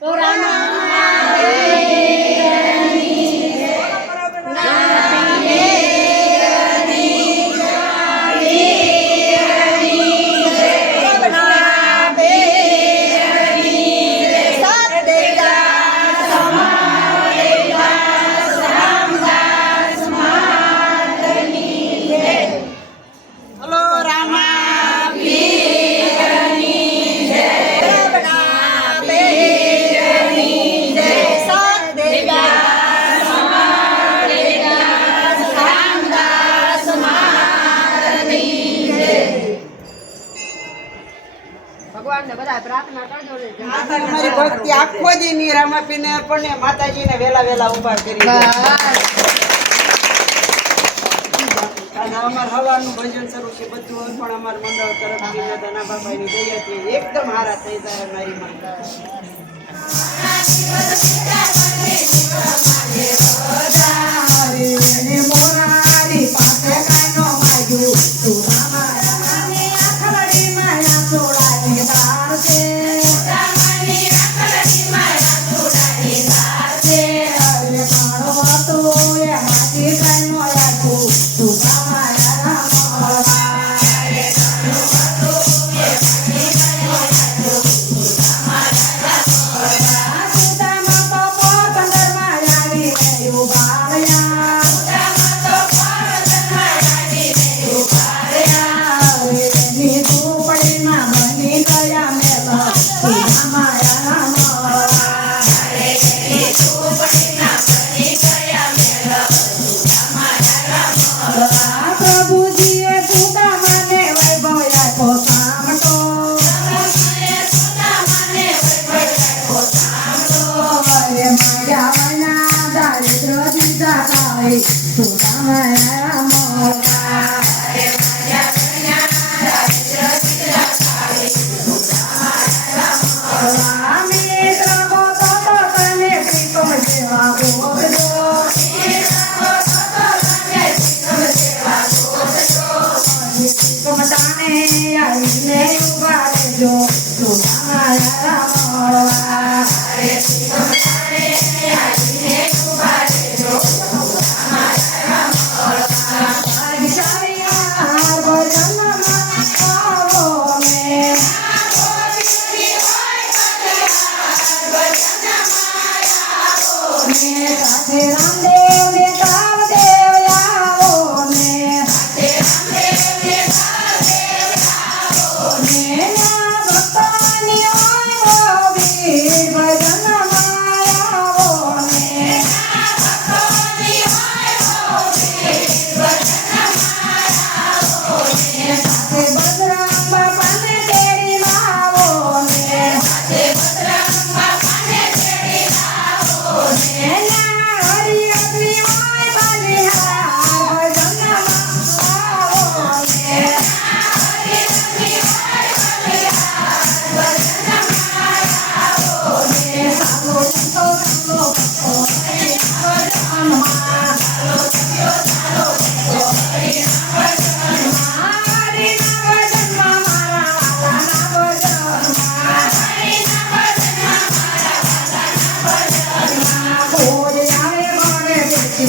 不然。ભગવાનને બધા પ્રાર્થના કરજો ને. અમારી ભક્તિ આખો દી ની રામાપીને અર્પણ માતાજીને વેલા વેલા ઊભા કરી. અમાર હવાનું ભજન શરૂ છે બધું પણ અમાર મંડળ તરફથી દાદા બાબાની દયાથી એકદમ હારા થઈ જાય મારી માતા Como están ellas, me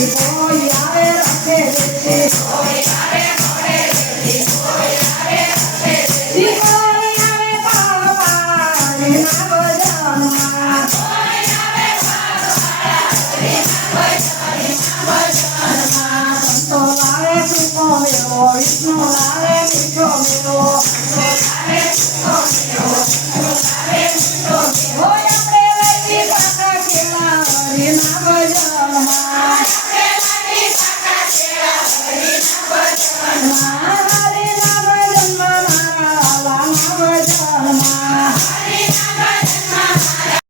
Baby.